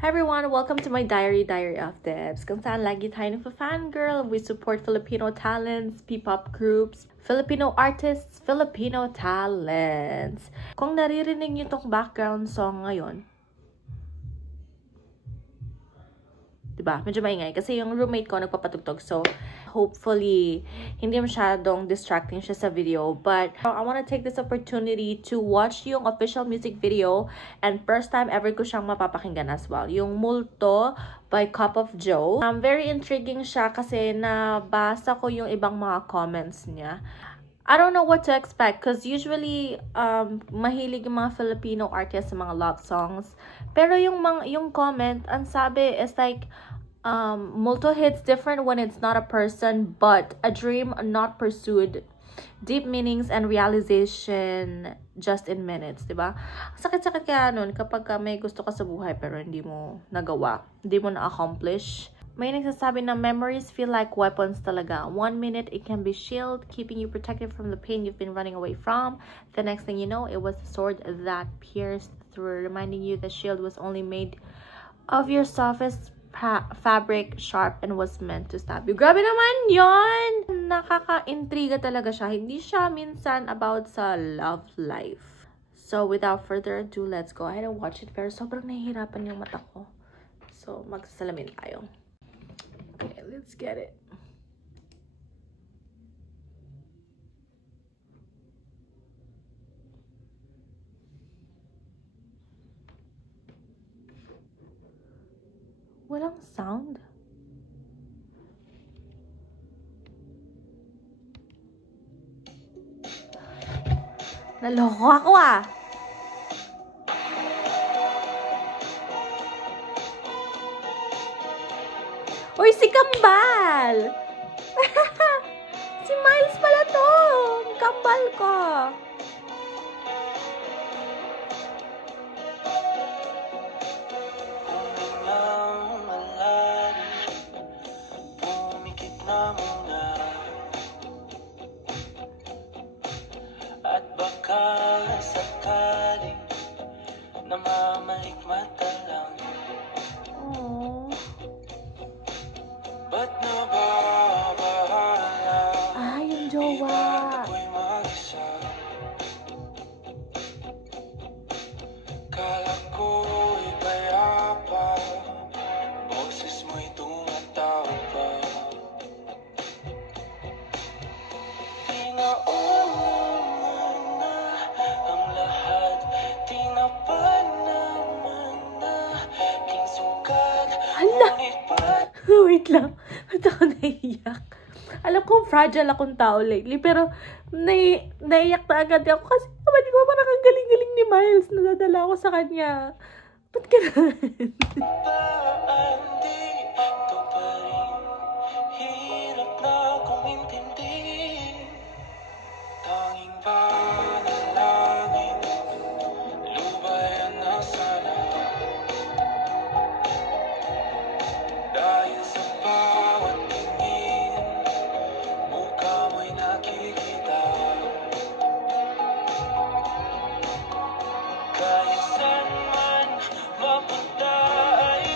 Hi everyone! Welcome to my Diary of Debs, kung saan lagi tayo nagpa-fangirl. We support Filipino talents, P-pop groups, Filipino artists, Filipino talents. Kung naririnig niyo tong background song ngayon, diba? Medyo maingay kasi yung roommate ko nagpapatugtog. So, hopefully, hindi masyadong distracting siya sa video. But, I want to take this opportunity to watch yung official music video. And first time ever ko siyang mapapakinggan as well. Yung Multo by Cup of Joe. Very intriguing siya kasi nabasa ko yung ibang mga comments niya. I don't know what to expect because usually mahilig yung mga Filipino artists sa mga love songs. Pero yung comment, ang sabi is like Multo hits different when it's not a person but a dream not pursued. Deep meanings and realization just in minutes, diba? Sakit-sakit kaya nun kapag may gusto ka sa buhay pero hindi mo nagawa, hindi mo na-accomplish. May nagsasabi na memories feel like weapons talaga. 1 minute, it can be shield, keeping you protected from the pain you've been running away from. The next thing you know, it was the sword that pierced through, reminding you the shield was only made of your softest fabric, sharp, and was meant to stab you. Grabe naman yon! Nakaka-intriga talaga siya. Hindi siya minsan about sa love life. So, without further ado, let's go ahead and watch it. Pero sobrang nahihirapan yung mata ko. So, magsasalamin tayo. Okay, let's get it. Walang sound. Naloko ako ah. Uy, si Kambal! Si Miles pala to! Kambal ko! At baka sakaling namamalik mata lang. Ba't nababahala? Yung jowa. Ako'y mag-isa. Kala ko'y payapa, boses mo'y tumatawag pa. Di na naman na ang lahat, di na pa naman na king sukat. Hala! Ngunit ba't Wait lang. Ba't ako naiyak? Alam kong fragile akong tao lately, pero naiyak na agad ako kasi naman ko parang ang galing-galing ni Miles. Nadadala ako sa kanya. Ba't ganun? andito pa rin? Hirap na akong intindihin. Tanging panalangin, lubayan na sana. Dahil sa bawat tingin, mukha mo'y nakikita. Kahit saan man mapunta ay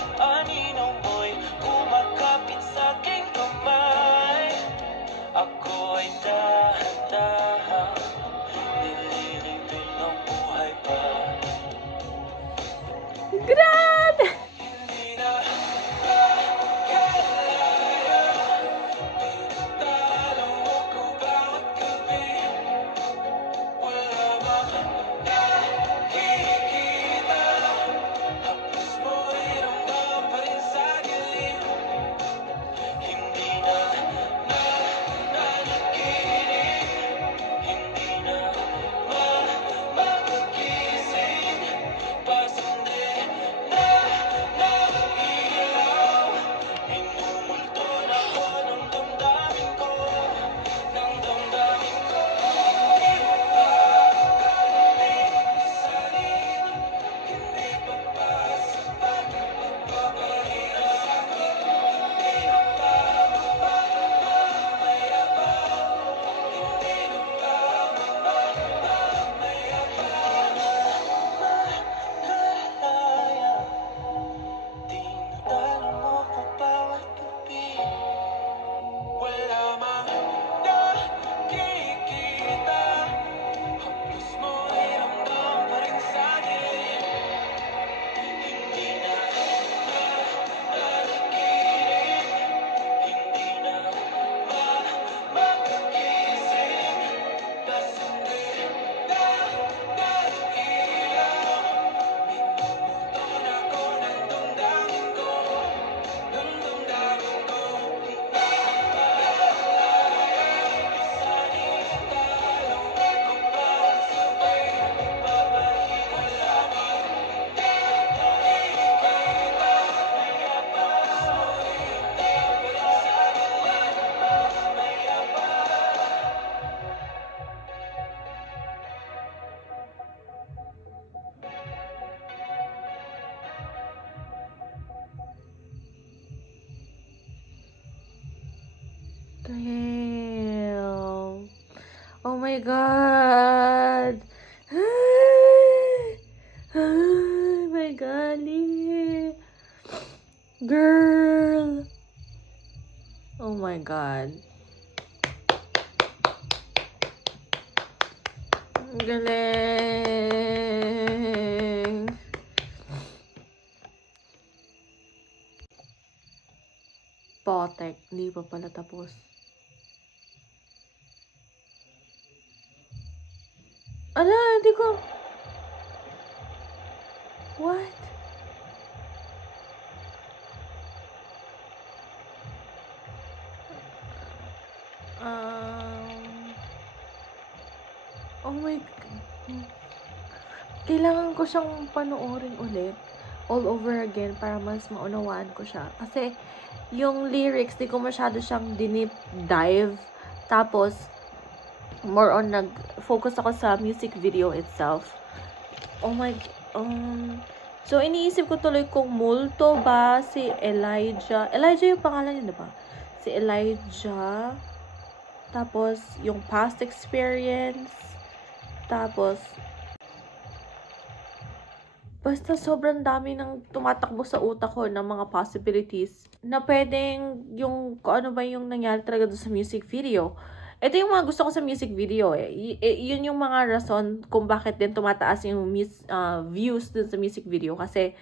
Damn. Oh my god. Oh my golly. Girl. Oh my god. Ang galing. Potek. Hindi pa pala tapos. Ala, hindi ko. What? Oh my God. Kailangan ko siyang panoorin ulit. All over again para mas maunawaan ko siya. Kasi, yung lyrics, di ko masyado siyang dinip dive. Tapos, more on nag-focus ako sa music video itself. Oh my, so iniisip ko tuloy kung multo ba si Elijah. Elijah yung pangalan niya, diba? Si Elijah. Tapos, yung past experience. Tapos, basta sobrang dami ng tumatakbo sa utak ko ng mga possibilities na pwedeng yung kung ano ba yung nangyari talaga doon sa music video. Ito yung mga gusto ko sa music video eh. Yun yung mga rason kung bakit din tumataas yung views dun sa music video. Kasi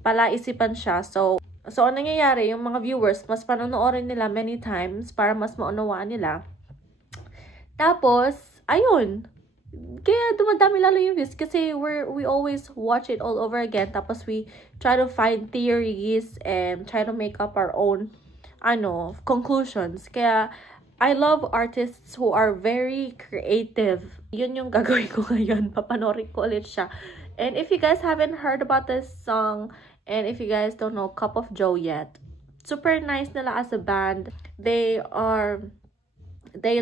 palaisipan siya. So ang nangyayari, yung mga viewers, mas panonoodin nila many times para mas maunawaan nila. Tapos, ayun. Kaya dumadami lalo yung views kasi we always watch it all over again. Tapos we try to find theories and try to make up our own conclusions. Kaya I love artists who are very creative. Yun yung gagawin ko ngayon. Papanorin ko ulit siya. And if you guys haven't heard about this song, and if you guys don't know Cup of Joe yet, super nice nila as a band. They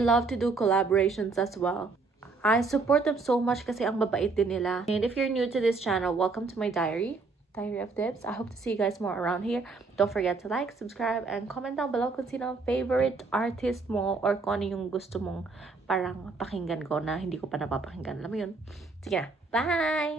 love to do collaborations as well. I support them so much kasi ang babait din nila. And if you're new to this channel, welcome to my diary of Dibs. I hope to see you guys more around here. Don't forget to like, subscribe, and comment down below kung sino ang favorite artist mo or kung ano yung gusto mong parang pakinggan ko na hindi ko pa napapakinggan. Alam mo yun? Sige na. Bye!